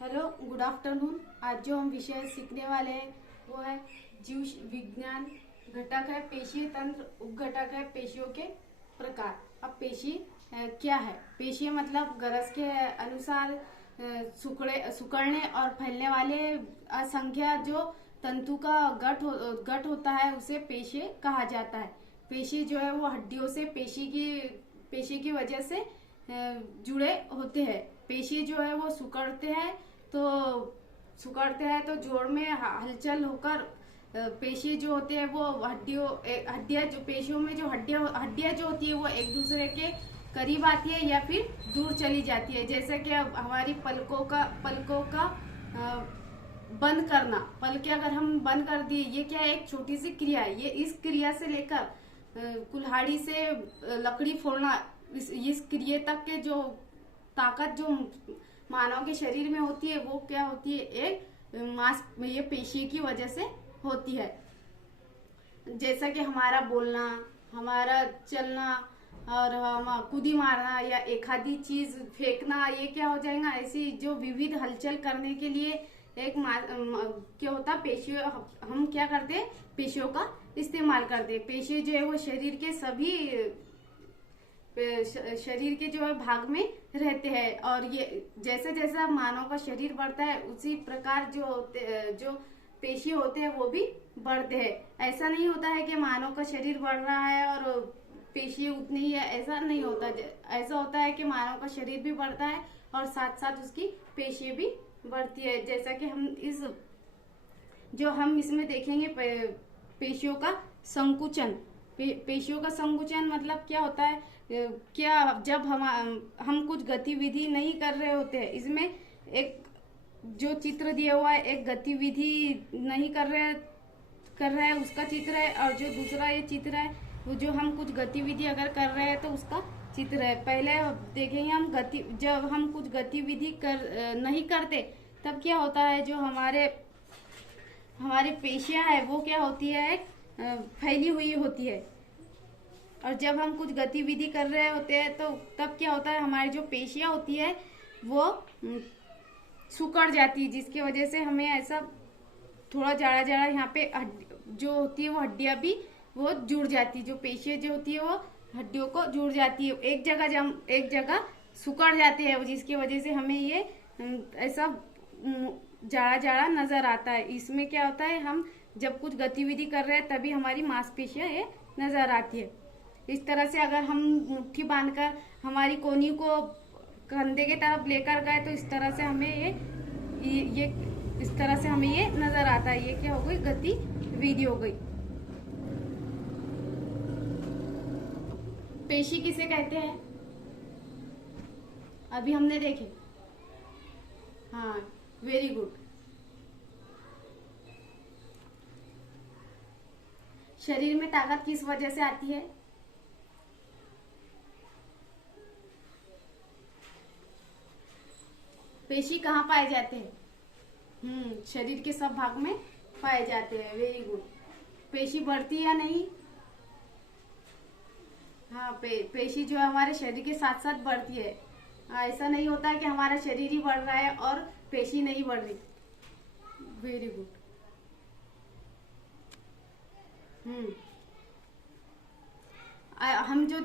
Hello, good afternoon. आज जो हम विषय सीखने वाले हैं वो है जीव विज्ञान। घटक है पेशीय तंत्र, उपघटक है पेशियों के प्रकार। अब पेशी क्या है? पेशी मतलब गरज के अनुसार सिकुड़ने और फैलने वाले असंख्य जो तंतु का गठ होता है उसे पेशी कहा जाता है। पेशी जो है वो हड्डियों से पेशी की वजह से जुड़े होते हैं। पेशी जो है वो सिकुड़ते हैं तो जोड़ में हलचल होकर पेशी जो होते हैं वो हड्डियां जो पेशियों में जो हड्डियां जो होती है वो एक दूसरे के करीब आती है या फिर दूर चली जाती है। जैसे कि अब हमारी पलकों का बंद करना, पलकें अगर हम बंद कर दिए, ये क्या है? एक छोटी सी क्रिया है। ये इस क्रिया से लेकर कुल्हाड़ी से लकड़ी फोड़ना, इस क्रिया तक के जो ताकत जो मानव के शरीर में होती है वो क्या होती है? ये पेशी की वजह से होती है। जैसा कि हमारा बोलना, हमारा चलना और हम कूदी मारना या एक आधी चीज फेंकना, ये क्या हो जाएगा? ऐसी जो विविध हलचल करने के लिए क्या होता है? पेशियों, हम क्या करते हैं? पेशियों का इस्तेमाल करते हैं। पेशी जो है वो शरीर के जो है भाग में रहते हैं और ये जैसे जैसा मानव का शरीर बढ़ता है उसी प्रकार जो पेशी होते हैं वो भी बढ़ते हैं। ऐसा नहीं होता है कि मानव का शरीर बढ़ रहा है और पेशी उतनी ही है, ऐसा नहीं होता। ऐसा होता है कि मानव का शरीर भी बढ़ता है और साथ साथ उसकी पेशी भी बढ़ती है। जैसा कि हम इसमें देखेंगे पेशियों का संकुचन। पेशियों का संकुचन मतलब क्या होता है? क्या जब हम कुछ गतिविधि नहीं कर रहे होते हैं, इसमें एक जो चित्र दिया हुआ है, एक गतिविधि नहीं कर रहा है उसका चित्र है, और जो दूसरा ये चित्र है वो जो हम कुछ गतिविधि अगर कर रहे हैं तो उसका चित्र है। पहले देखेंगे हम जब हम कुछ गतिविधि नहीं करते तब क्या होता है? जो हमारे पेशियां है वो क्या होती है? फैली हुई होती है। और जब हम कुछ गतिविधि कर रहे होते हैं तो तब क्या होता है? हमारी जो पेशियां होती है वो सिकुड़ जाती है, जिसकी वजह से हमें ऐसा थोड़ा जाड़ा जाड़ा यहाँ पे जो होती है वो हड्डियां भी वो जुड़ जाती है। जो पेशियां जो होती है वो हड्डियों को जुड़ जाती है, एक जगह सिकुड़ जाती है, जिसकी वजह से हमें ये ऐसा जाड़ा जाड़ा नजर आता है। इसमें क्या होता है? हम जब कुछ गतिविधि कर रहे हैं तभी हमारी मांसपेशियां ये नजर आती है। इस तरह से अगर हम मुट्ठी बांधकर हमारी कोहनी को कंधे के तरफ लेकर गए तो इस तरह से हमें ये इस तरह से हमें ये नजर आता है। ये क्या हो गई? गतिविधि हो गई। पेशी किसे कहते हैं? अभी हमने देखे। हाँ, वेरी गुड। शरीर में ताकत किस वजह से आती है? पेशी कहाँ पाए जाते हैं? शरीर के सब भाग में पाए जाते हैं। Very good. पेशी बढ़ती है या नहीं? हाँ, पेशी जो है हमारे शरीर के साथ साथ बढ़ती है। ऐसा नहीं होता है कि हमारा शरीर ही बढ़ रहा है और पेशी नहीं बढ़ रही। Very good. आज हम जो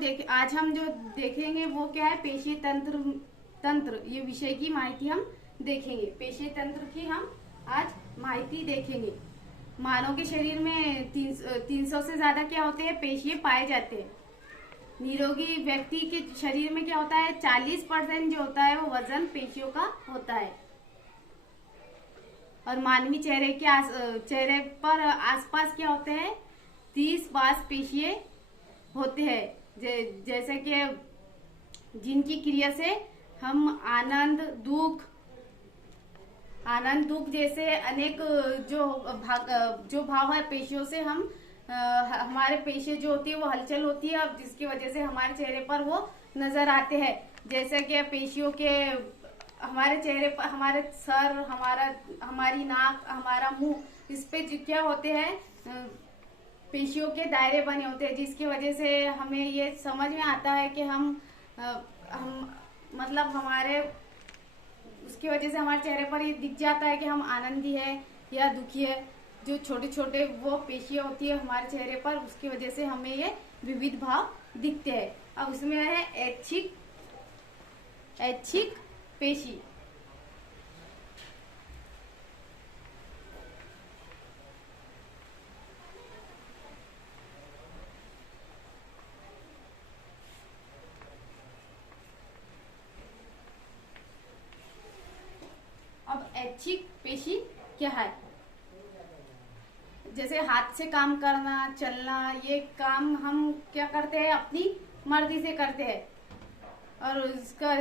देखेंगे वो क्या है? पेशी तंत्र ये विषय की माहिती हम देखेंगे। पेशी तंत्र की हम आज माहिती देखेंगे। मानव के शरीर में 300 से ज्यादा क्या होते हैं? पेशी पाए जाते हैं। निरोगी व्यक्ति के शरीर में क्या होता है? 40% जो होता है वो वजन पेशियों का होता है। और मानवी चेहरे पर आसपास क्या होते हैं? 30 मांसपेशियां होते हैं। जैसे कि जिनकी क्रिया से हम आनंद दुख जैसे अनेक जो भाव है पेशियों से हम हमारे पेशी जो होती है वो हलचल होती है, अब जिसकी वजह से हमारे चेहरे पर वो नजर आते हैं। जैसे कि पेशियों के हमारे चेहरे पर हमारे सर, हमारी नाक, हमारा मुंह, इस पे क्या होते हैं? पेशियों के दायरे बने होते हैं, जिसकी वजह से हमें ये समझ में आता है कि हम मतलब उसकी वजह से हमारे चेहरे पर ये दिख जाता है कि हम आनंदी है या दुखी है। जो छोटे छोटे वो पेशियां होती है हमारे चेहरे पर, उसकी वजह से हमें ये विविध भाव दिखते हैं। अब उसमें है ऐच्छिक पेशी। अब ऐच्छिक पेशी क्या है? जैसे हाथ से काम करना, चलना, ये काम हम क्या करते हैं, अपनी मर्जी से करते हैं। और इसका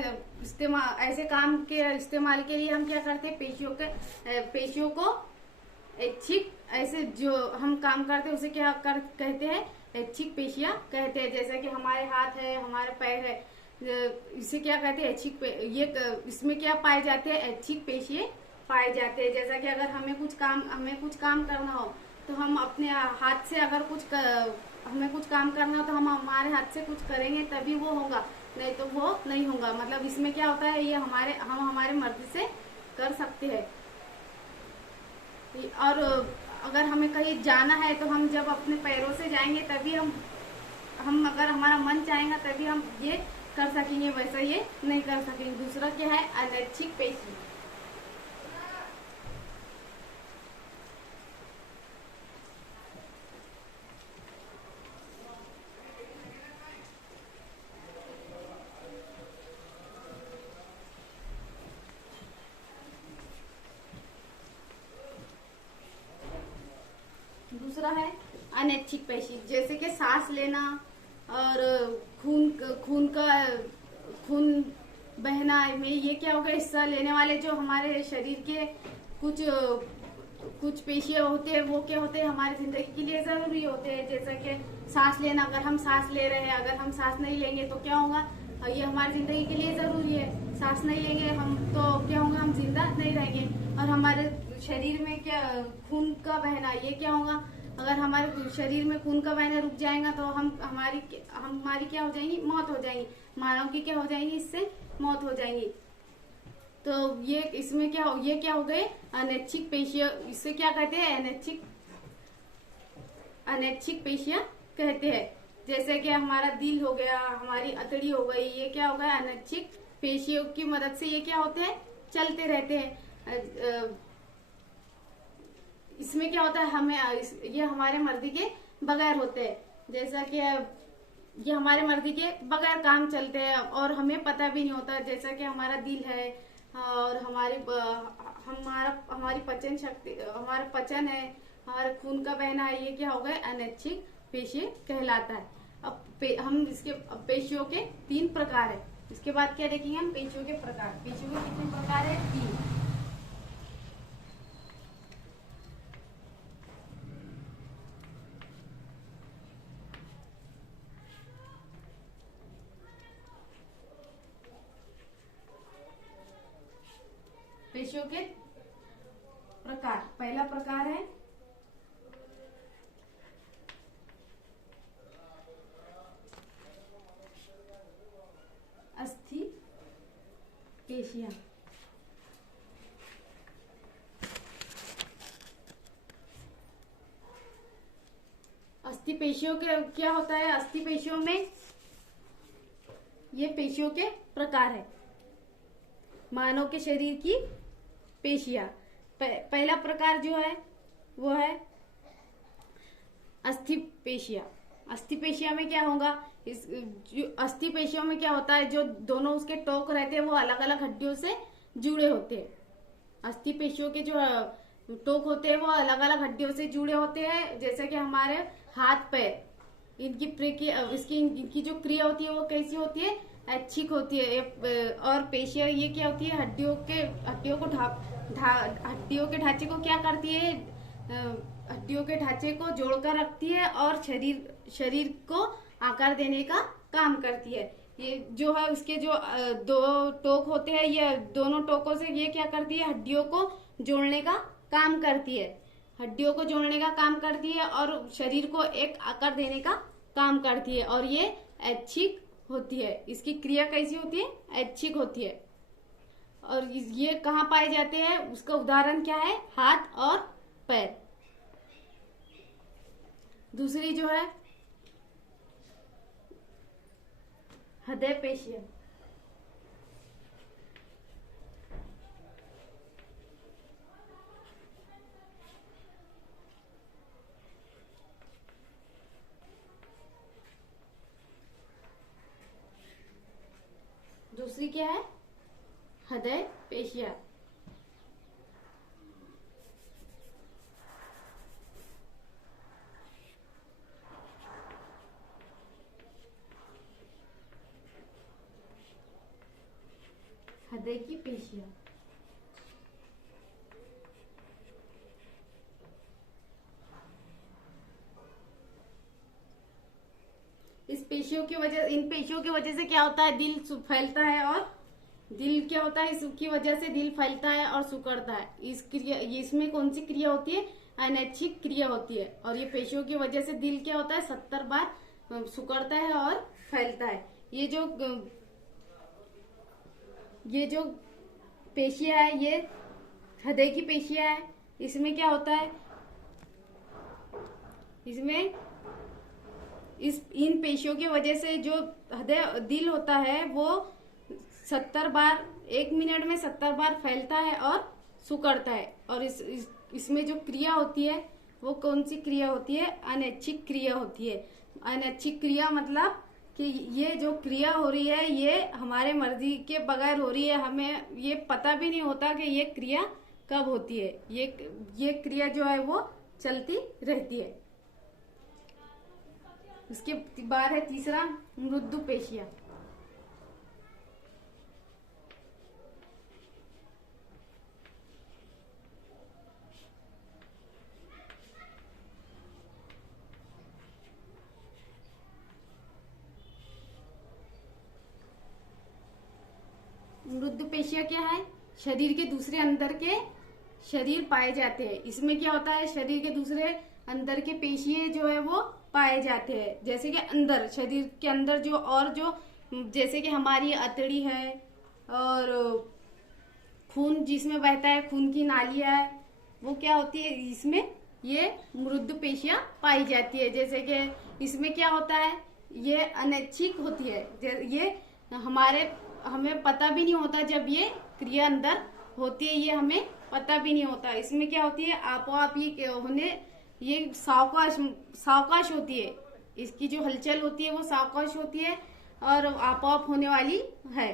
इस्तेमाल, ऐसे काम के इस्तेमाल के लिए हम क्या करते हैं, पेशियों को ऐच्छिक, ऐसे जो हम काम करते हैं उसे क्या कहते हैं, ऐच्छिक पेशियां कहते हैं। जैसे कि हमारे हाथ है, हमारे पैर है, इसे क्या कहते हैं, ऐच्छिक। ये इसमें क्या पाए जाते हैं, ऐच्छिक पेशियां पाए जाते हैं। जैसा कि अगर हमें कुछ काम करना हो तो हम अपने हाथ से अगर हमें कुछ काम करना हो तो हम हमारे हाथ से कुछ करेंगे तभी वो होगा, नहीं तो वो नहीं होगा। मतलब इसमें क्या होता है, ये हम हमारे मर्जी से कर सकते हैं। और अगर हमें कहीं जाना है तो हम जब अपने पैरों से जाएंगे तभी हम अगर हमारा मन चाहेगा तभी हम ये कर सकेंगे, वैसा ये नहीं कर सकेंगे। दूसरा क्या है, अनैच्छिक पेशी। दूसरा है अनैच्छिक पेशी, जैसे कि सांस लेना और खून बहना में ये क्या होगा, हिस्सा लेने वाले जो हमारे शरीर के कुछ पेशियां होते हैं, वो क्या होते हैं, हमारी जिंदगी के लिए जरूरी होते हैं। जैसा कि सांस लेना, अगर हम सांस ले रहे हैं, अगर हम सांस नहीं लेंगे तो क्या होगा, ये हमारी जिंदगी के लिए जरूरी है। सांस नहीं लेंगे हम तो क्या होगा, हम जिंदा नहीं रहेंगे। और हमारे शरीर में क्या खून का बहना, ये क्या होगा, अगर हमारे शरीर में खून का बहना रुक जाएगा तो हमारी क्या हो जाएंगी, मौत हो जाएंगी। मानव की क्या हो जाएंगी, इससे मौत हो जाएंगी। तो ये क्या हो गए, अनैच्छिक पेशियां। इससे क्या कहते हैं, अनैच्छिक पेशियां कहते हैं। जैसे कि हमारा दिल हो गया, हमारी अतड़ी हो गई, ये क्या हो गया, अनैच्छिक पेशियों की मदद से ये क्या होते हैं, चलते रहते हैं। इसमें क्या होता है, ये हमारे मर्जी के बगैर होते हैं। जैसा कि ये हमारे मर्जी के बगैर काम चलते हैं और हमें पता भी नहीं होता। जैसा कि हमारा दिल है और हमारी पचन शक्ति, हमारा पचन है, हमारा खून का बहना है, ये क्या हो गए, अनैच्छिक पेशी कहलाता है। अब हम इसके पेशियों के 3 प्रकार है। इसके बाद क्या देखेंगे हम, पेशियों के प्रकार। पेशियों के कितने प्रकार है, 3। पेशियों के प्रकार, पहला प्रकार है अस्थि पेशियां। अस्थि पेशियों के क्या होता है, अस्थि पेशियों में ये पेशियों के प्रकार है, मानव के शरीर की पेशियां। पहला प्रकार जो है वो है अस्थि पेशियां। अस्थि पेशियां में क्या होगा, अस्थि पेशियों में क्या होता है, जो दोनों उसके टोक रहते हैं वो अलग अलग हड्डियों से जुड़े होते हैं। अस्थि पेशियों के जो टोक होते हैं वो अलग अलग हड्डियों से जुड़े होते हैं। जैसे कि हमारे हाथ पैर, इनकी जो क्रिया होती है वो कैसी होती है, ऐच्छिक होती है। और पेशियां ये क्या होती है, हड्डियों के ढांचे को क्या करती है, हड्डियों के ढांचे को जोड़कर रखती है और शरीर को आकार देने का काम करती है। ये जो है उसके जो 2 टोक होते हैं, ये दोनों टोकों से ये क्या करती है, हड्डियों को जोड़ने का काम करती है। हड्डियों को जोड़ने का काम करती है और शरीर को एक आकार देने का काम करती है। और ये ऐच्छिक होती है। इसकी क्रिया कैसी होती है, ऐच्छिक होती है। और ये कहाँ पाए जाते हैं, उसका उदाहरण क्या है, हाथ और पैर। दूसरी जो है हृदय पेशियां। दूसरी क्या है, हृदय पेशियां। हृदय की पेशियां। इन पेशियों की वजह से क्या होता है, दिल फैलता है, और दिल क्या होता है, इसकी वजह से दिल फैलता है और सिकुड़ता है। इस क्रिया, इसमें कौन सी क्रिया होती है, अनैच्छिक क्रिया होती है। और ये पेशियों की वजह से दिल क्या होता है, 70 बार सिकुड़ता है और फैलता है। ये जो पेशियां है, ये हृदय की पेशियां है। इसमें क्या होता है, इसमें इन पेशियों की वजह से जो दिल होता है वो 70 बार, 1 मिनट में 70 बार फैलता है और सिकुड़ता है। और इसमें जो क्रिया होती है वो कौन सी क्रिया होती है, अनैच्छिक क्रिया होती है। अनैच्छिक क्रिया मतलब कि ये जो क्रिया हो रही है ये हमारे मर्जी के बगैर हो रही है, हमें ये पता भी नहीं होता कि ये क्रिया कब होती है। ये क्रिया जो है वो चलती रहती है। उसके बाद है तीसरा, मृदु पेशियां। मृदु पेशियां क्या है, शरीर के दूसरे अंदर के शरीर पाए जाते हैं। इसमें क्या होता है, शरीर के दूसरे अंदर के पेशियां जो है वो पाए जाते हैं। जैसे कि अंदर, शरीर के अंदर जो जैसे कि हमारी अतड़ी है, और खून जिसमें बहता है, खून की नालियां है, वो क्या होती है, इसमें ये मृदु पेशियां पाई जाती है। जैसे कि इसमें क्या होता है, ये अनैच्छिक होती है। ये हमें पता भी नहीं होता, जब ये क्रिया अंदर होती है ये हमें पता भी नहीं होता। इसमें क्या होती है, आपो-आप ये सावकाश होती है। इसकी जो हलचल होती है वो सावकाश होती है और आपो-आप होने वाली है।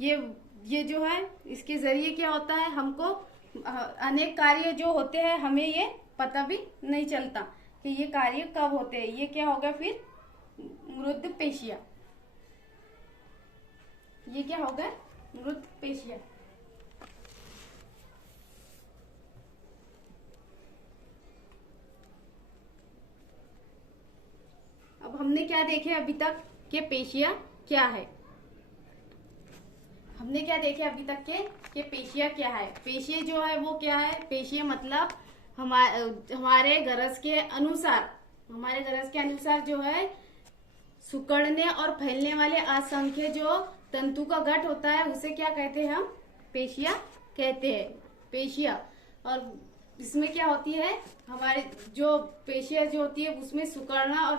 ये जो है, इसके जरिए क्या होता है, हमको अनेक कार्य जो होते हैं हमें ये पता भी नहीं चलता कि ये कार्य कब होते हैं। ये क्या होगा फिर, मृदु पेशियां। ये क्या होगा, मृदु पेशियां। अब हमने क्या देखे अभी तक के पेशियां क्या है, हमने क्या देखे अभी तक के पेशियां क्या है। पेशियां जो है वो क्या है, पेशियां मतलब हमारे गरज के अनुसार जो है सिकुड़ने और फैलने वाले असंख्य जो तंतु का गठ होता है उसे क्या कहते हैं, हम पेशियां कहते हैं। पेशियां, और इसमें क्या होती है, हमारे जो पेशियां जो होती है उसमें सिकुड़ना और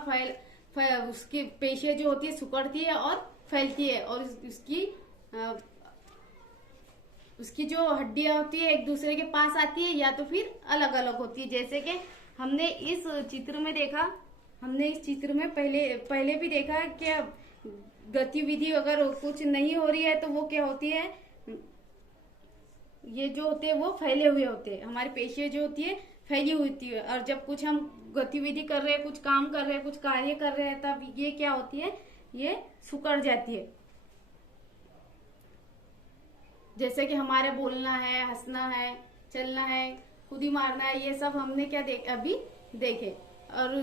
उसकी पेशियां जो होती है सिकुड़ती है और फैलती है। और उसकी जो हड्डियां होती है एक दूसरे के पास आती है या तो फिर अलग अलग होती है। जैसे कि हमने इस चित्र में पहले भी देखा कि गतिविधि अगर कुछ नहीं हो रही है तो वो क्या होती है, ये जो होते हैं वो फैले हुए होते हैं। हमारी पेशियां जो होती है फैली हुई होती है, और जब कुछ हम गतिविधि कर रहे हैं, कुछ काम कर रहे हैं, कुछ कार्य कर रहे हैं, तब ये क्या होती है, ये सिकुड़ जाती है। जैसे कि हमारे बोलना है, हंसना है, चलना है, खुदी मारना है, ये सब हमने क्या अभी देखे। और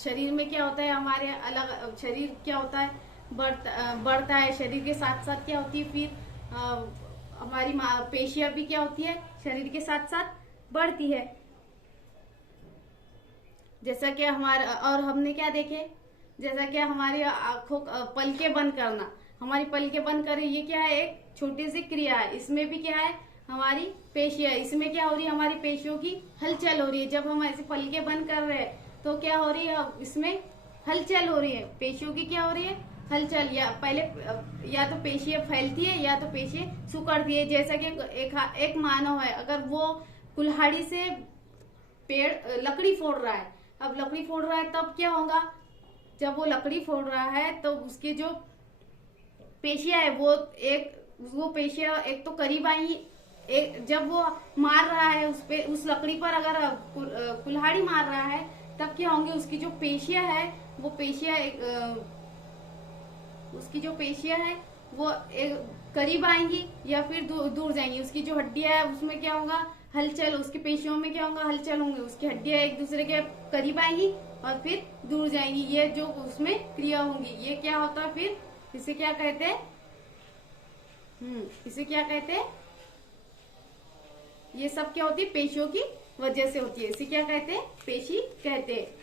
शरीर में क्या होता है, हमारे अलग शरीर क्या होता है, बढ़ता है। शरीर के साथ साथ क्या होती है फिर हमारी पेशियां भी क्या होती है, शरीर के साथ साथ बढ़ती है। जैसा कि और हमने क्या देखे, जैसा कि हमारी आंखों पलके बंद करना, हमारी पलके बंद कर रही है, ये क्या है, एक छोटी सी क्रिया है। इसमें भी क्या है, हमारी पेशियां, इसमें क्या हो रही है, हमारी पेशियों की हलचल हो रही है। जब हम ऐसे पलके बंद कर रहे हैं तो क्या हो रही है, इसमें हलचल हो रही है, पेशियों की क्या हो रही है, हलचल। या पहले या तो पेशियां फैलती है या तो पेशियां सिकुड़ती है। जैसा कि एक मानव है, अगर वो कुल्हाड़ी से पेड़ लकड़ी फोड़ रहा है, अब लकड़ी फोड़ रहा है तब क्या होगा, जब वो लकड़ी फोड़ रहा है तो उसके जो पेशियां है वो पेशियां एक तो करीब आई, एक जब वो मार रहा है उस लकड़ी पर, अगर कुल्हाड़ी मार रहा है तब क्या होंगे, उसकी जो पेशियां है वो पेशियां उसकी जो पेशियां है वो एक करीब आएंगी या फिर दूर जाएंगी। उसकी जो हड्डियां है उसमें क्या होगा, हलचल, उसकी पेशियों में क्या होगा, हलचल होंगे। उसकी हड्डियां एक दूसरे के करीब आएंगी और फिर दूर जाएंगी। ये जो उसमें क्रिया होंगी, ये क्या होता है, फिर इसे क्या कहते हैं, इसे क्या कहते हैं, ये सब क्या होती है, पेशियों की वजह से होती है। इसे क्या कहते हैं, पेशी कहते हैं।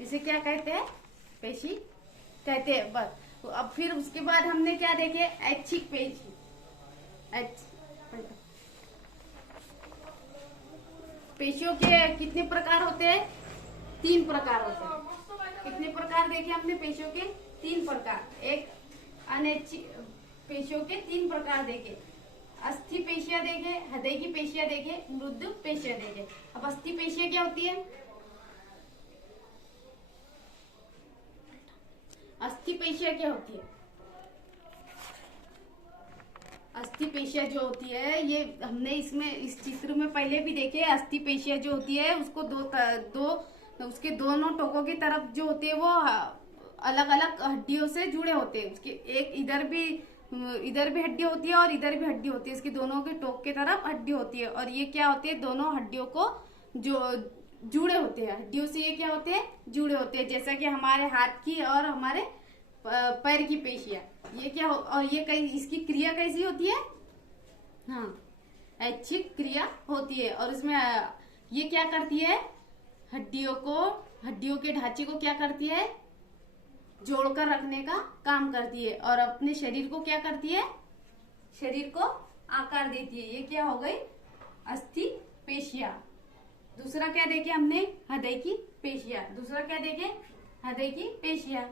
इसे क्या कहते हैं, पेशी कहते हैं। बस अब फिर उसके बाद हमने क्या देखे, ऐच्छिक पेशी। पेशियों के कितने प्रकार होते हैं, 3 प्रकार होते हैं। कितने प्रकार देखे हमने पेशियों के, 3 प्रकार। एक अनैच्छिक पेशियों के 3 प्रकार देखे, अस्थि पेशियां देखे, हृदय की पेशियां देखे, मृदु पेशियां देखे। अब अस्थि पेशियां क्या होती है, अस्थि पेशियां क्या होती है, अस्थि पेशियां जो होती है, ये हमने इसमें इस चित्र में पहले भी देखे। अस्थि पेशियां जो होती है उसको उसके दोनों टोकों की तरफ जो होती है वो अलग अलग हड्डियों से जुड़े होते हैं। उसके एक इधर भी हड्डी होती है और इधर भी हड्डी होती है। इसकी दोनों की टोक की तरफ हड्डी होती है और ये क्या होती है, दोनों हड्डियों को जो जुड़े होते हैं, हड्डियों से ये क्या होते हैं, जुड़े होते हैं। जैसा कि हमारे हाथ की और हमारे पैर की पेशियां, ये क्या और ये इसकी क्रिया कैसी होती है, हाँ, ऐच्छिक क्रिया होती है। और इसमें ये क्या करती है, हड्डियों के ढांचे को क्या करती है, जोड़कर रखने का काम करती है और अपने शरीर को क्या करती है, शरीर को आकार देती है। ये क्या हो गई, अस्थि पेशियां। दूसरा क्या देखे हमने, हृदय की पेशियां। दूसरा क्या देखे, हृदय की पेशियां।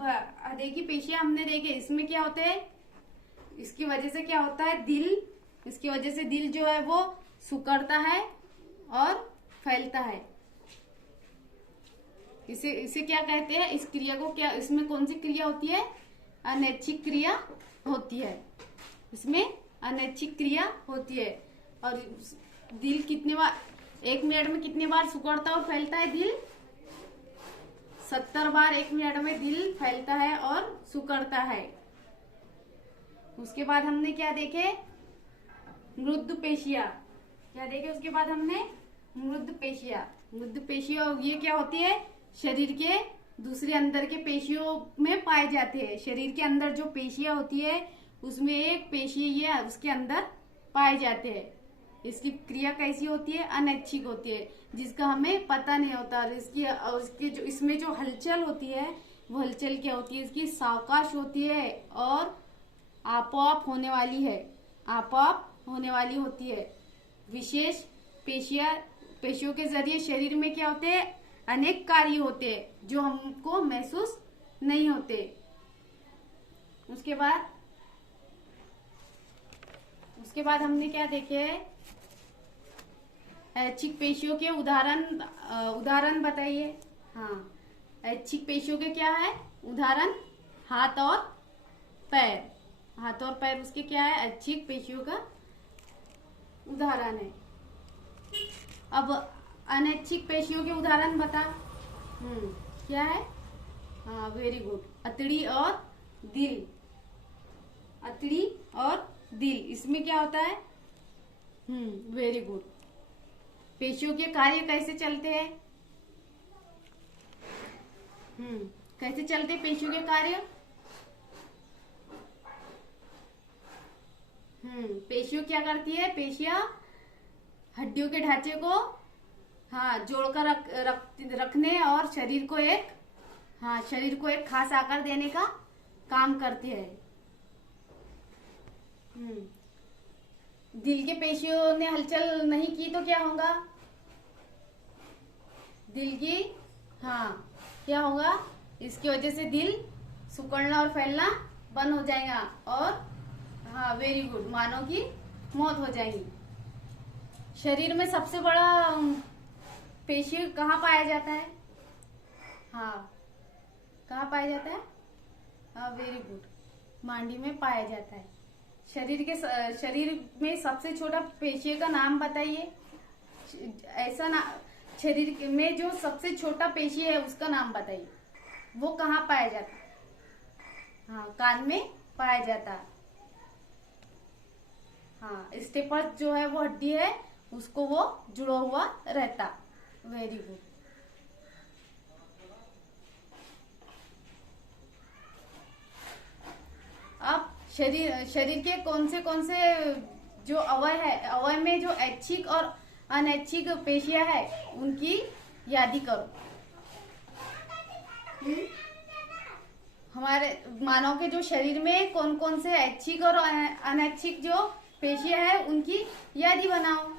हृदय की पेशियां हमने देखे, इसमें क्या होते हैं, इसकी वजह से क्या होता है, इसकी वजह से दिल जो है वो सिकुड़ता है और फैलता है। इसे क्या कहते हैं, इस क्रिया को क्या, इसमें कौन सी क्रिया होती है, अनैच्छिक क्रिया होती है। इसमें अनैच्छिक क्रिया होती है। और दिल कितने बार, 1 मिनट में कितने बार सिकुड़ता और फैलता है दिल, 70 बार 1 मिनट में दिल फैलता है और सिकुड़ता है। उसके बाद हमने क्या देखे, मृदु पेशियां। क्या देखे उसके बाद हमने, मृदु पेशियां। मृदु पेशियां ये क्या होती है, शरीर के दूसरे अंदर के पेशियों में पाए जाते हैं। शरीर के अंदर जो पेशियां होती है उसमें एक पेशी ये उसके अंदर पाए जाते हैं। इसकी क्रिया कैसी होती है, अनैच्छिक होती है, जिसका हमें पता नहीं होता। और इसकी जो इसमें जो हलचल होती है वो हलचल क्या होती है, इसकी सावकाश होती है और आपोआप होने वाली है, आपोआप होने वाली होती है। विशेष पेशियों के जरिए शरीर में क्या होते हैं, अनेक कार्य होते हैं जो हमको महसूस नहीं होते। उसके बाद हमने क्या देखे, ऐच्छिक पेशियों के उदाहरण बताइए। हाँ, ऐच्छिक पेशियों के क्या है उदाहरण, हाथ और पैर। हाथ और पैर उसके क्या है, ऐच्छिक पेशियों का उदाहरण है। अब अनैच्छिक पेशियों के उदाहरण बता, क्या है, हाँ वेरी गुड, अतड़ी और दिल। अतड़ी और दिल, इसमें क्या होता है, वेरी गुड। पेशियों के कार्य कैसे चलते हैं, कैसे चलते पेशियों के कार्य, पेशियों क्या करती है, पेशियां हड्डियों के ढांचे को हाँ जोड़कर रखने और शरीर को एक हाँ, शरीर को एक खास आकार देने का काम करते हैं। दिल के पेशियों ने हलचल नहीं की तो क्या होगा? दिल की, हाँ, क्या होगा? इसकी वजह से दिल सिकुड़ना और फैलना बंद हो जाएगा और हाँ, वेरी गुड, मानव की मौत हो जाएगी। शरीर में सबसे बड़ा पेशी कहाँ पाया जाता है? हाँ, कहाँ पाया जाता है? हाँ, वेरी गुड, मांडी में पाया जाता है। शरीर में सबसे छोटा पेशी का नाम बताइए। ऐसा ना, शरीर में जो सबसे छोटा पेशी है उसका नाम बताइए। वो कहाँ पाया जाता है? हाँ, कान में पाया जाता है। हाँ, स्टेपस जो है वो हड्डी है, उसको वो जुड़ा हुआ रहता। Very good. अब शरीर के कौन से जो अवयव है, अवयव में जो ऐच्छिक और अनैच्छिक पेशियां है उनकी यादी करो। हमारे मानव के जो शरीर में कौन कौन से ऐच्छिक और अनैच्छिक जो पेशियां है उनकी यादी बनाओ।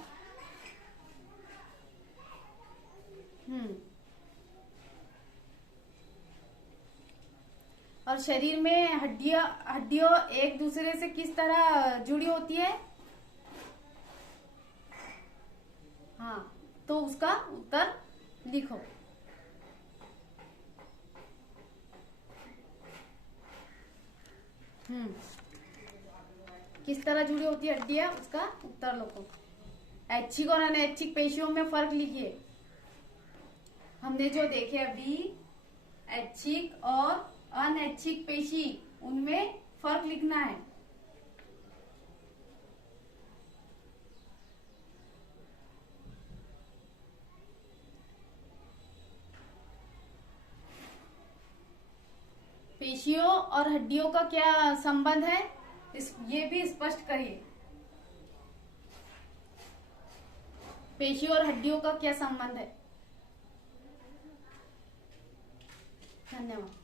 और शरीर में हड्डियों एक दूसरे से किस तरह जुड़ी होती है? हाँ, तो उसका उत्तर लिखो। किस तरह जुड़ी होती है हड्डियां, उसका उत्तर लिखो। ऐच्छिक और अनैच्छिक पेशियों में फर्क लिखिए। हमने जो देखे अभी, ऐच्छिक और अनैच्छिक पेशी, उनमें फर्क लिखना है। पेशियों और हड्डियों का क्या संबंध है, ये भी स्पष्ट करिए। पेशियों और हड्डियों का क्या संबंध है? धन्यवाद।